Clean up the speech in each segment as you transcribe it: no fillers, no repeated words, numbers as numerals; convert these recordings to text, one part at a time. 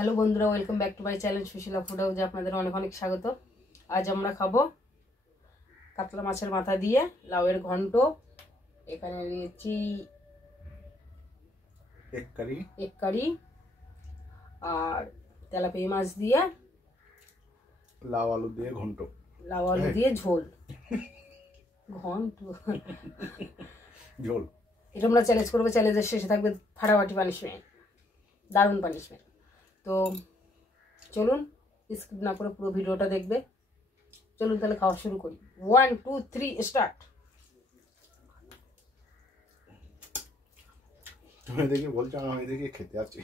Hello বন্ধুরা, welcome back to my channel Sushila food হাউসে আপনাদের অনেক অনেক স্বাগত। আজ আমরা খাবো কাতলা মাছের মাথা দিয়ে লাউয়ের ঘন্ট। এখানে নিয়েছি এক কারি আর তেলাপিয়া মাছ দিয়ে লাউ আলু দিয়ে ঘন্ট, লাউ আলু দিয়ে ঝোল ঘন্ট ঝোল। এটা আমরা চ্যালেঞ্জ করবো, চ্যালেঞ্জের শেষে থাকবে ফাটাফাটি পানিশমেন্ট, দারুণ পানিশমেন্ট। তো চলুন স্কিপ না করে পুরো ভিডিওটা দেখবে। চলুন তাহলে খাওয়া শুরু করি। 1 2 3 স্টার্ট। তুমি দেখে বলছো, আমি দেখে খেতে আসছি।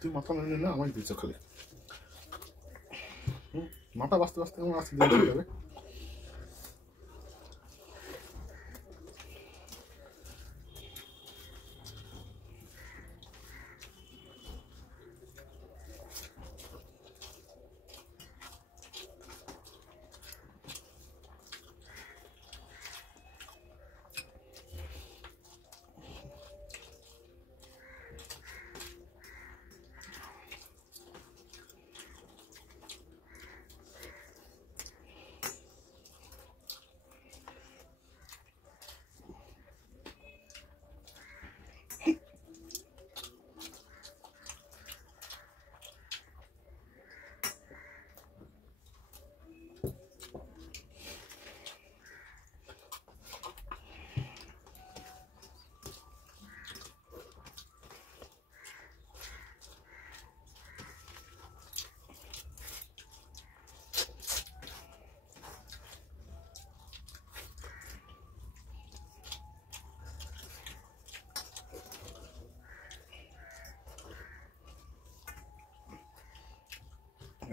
তুই মাথা মেনে না, আমায় দিচ্ছ খালি। মাথা বাঁচতে বাঁচতে আমার আসতে দিয়ে যাবে।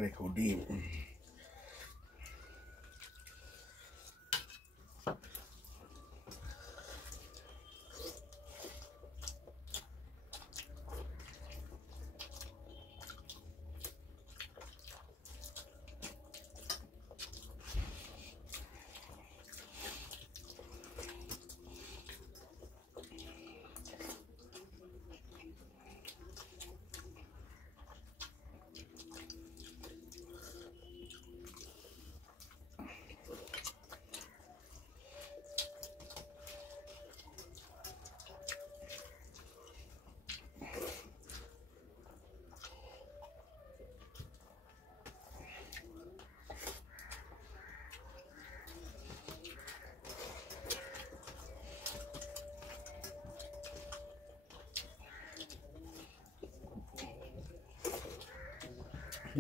রেখো ডিম।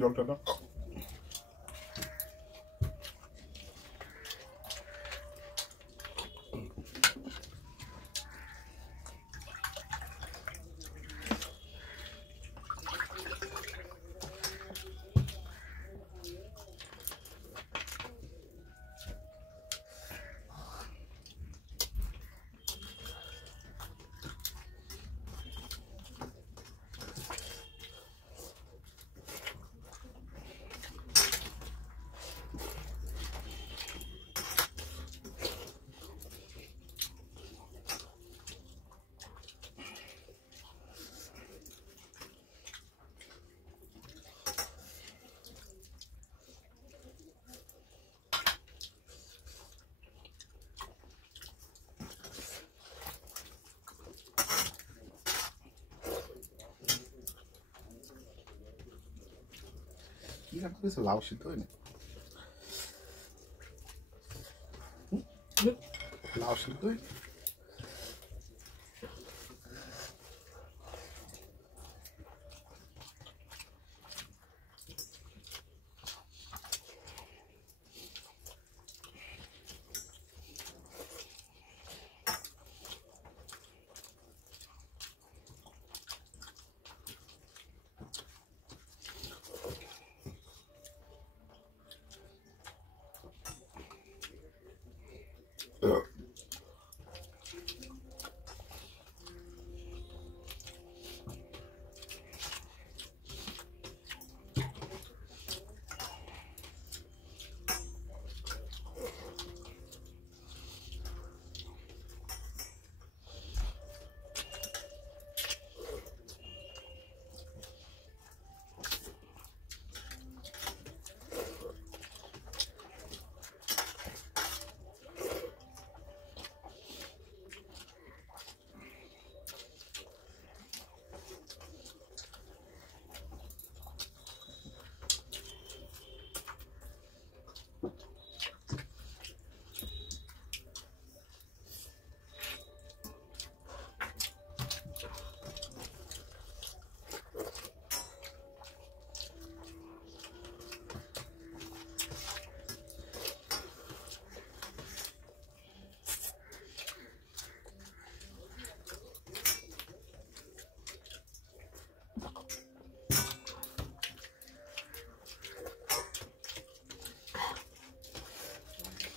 জলটা দাও। কি রাখতে গেছে? লাউ সিদ্ধ হয়নি? লাউ সিদ্ধ হয়নি?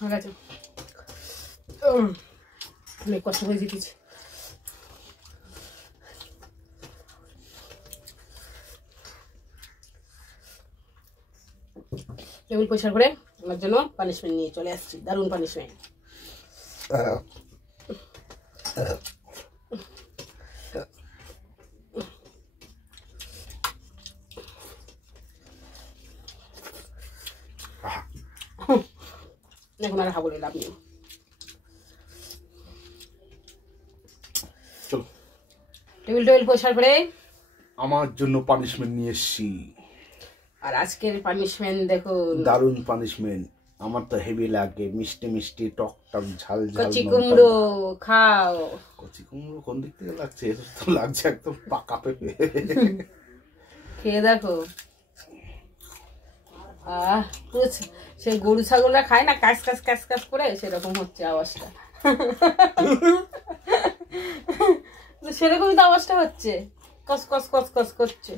হয়ে গেছে, অনেক কষ্ট হয়ে যেতেছে। টেবিল পরিষ্কার করে আমার জন্য পানিশমেন্ট নিয়ে চলে আসছি, দারুণ পানিশমেন্ট। এখন আর হাবলে লাভ নেই। চলো টেবিল পরিষ্কার করে আমার জন্য পানিশমেন্ট নিয়ে এসছি। আর আজকের পানিশমেন্ট দেখো, দারুণ পানিশমেন্ট। আমার তো হেভি লাগে, মিষ্টি মিষ্টি টক টক ঝাল ঝাল। কচি কুমড়ো খাও। কচি কুমড়ো কোন দিক থেকে লাগছে? এটা তো লাগছে একদম পাকা পেঁপে। খেয়ে দেখো। সে গরু ছাগলরা খায় না কাস কাস কাস কাস করে, সেরকম হচ্ছে আওয়াজটা। সেরকমই তো আওয়াজটা হচ্ছে, কস কস কস কস করছে।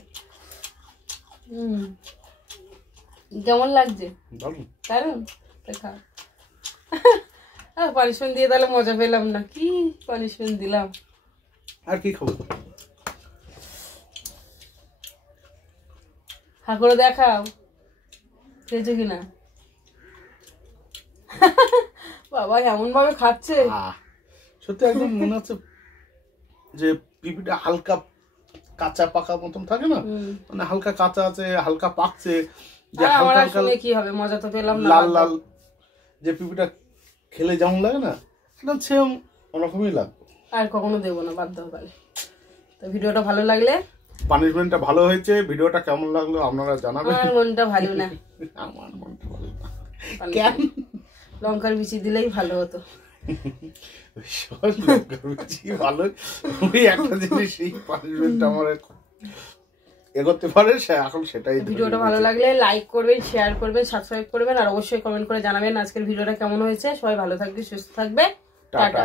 কেমন লাগছে? দারুন। পানিশমেন্ট দিয়ে তাহলে মজা পেলাম না, কি পানিশমেন্ট দিলাম। আর কি খাবো? হা করে দেখাও খেয়েছো কিনা। বাবা এমন ভাবে খাচ্ছে, সত্যি একদম মনে হচ্ছে যে পিপিটা হালকা কাঁচা পাকা মতন থাকে না, মানে হালকা কাঁচা আছে হালকা পাকছে, যে হালকা হালকা কি হবে মজা তো পেলাম না। লাল লাল যে পিপিটা খেলে যেমন লাগে না, সেটা সেম ওরকমই লাগবে। আর কখনো দেবো না, বাধ্য হবে। তো ভিডিওটা ভালো লাগলে, পানিশমেন্টটা ভালো হয়েছে, ভিডিওটা কেমন লাগলো আপনারা জানাবেন। আমার মনটা ভালো না, আমার মনটা ভালো না কেন? লঙ্কার বিচি দিলেই ভালো হতো। ভালো, ওই একটা জিনিস এই পানিশমেন্টটা আমার এগোতে পারে, এখন সেটাই। ভিডিওটা ভালো লাগলে লাইক করবেন, শেয়ার করবেন, সাবস্ক্রাইব করবেন, আর অবশ্যই কমেন্ট করে জানাবেন আজকের ভিডিওটা কেমন হয়েছে। সবাই ভালো থাকবে, সুস্থ থাকবে, টাটা।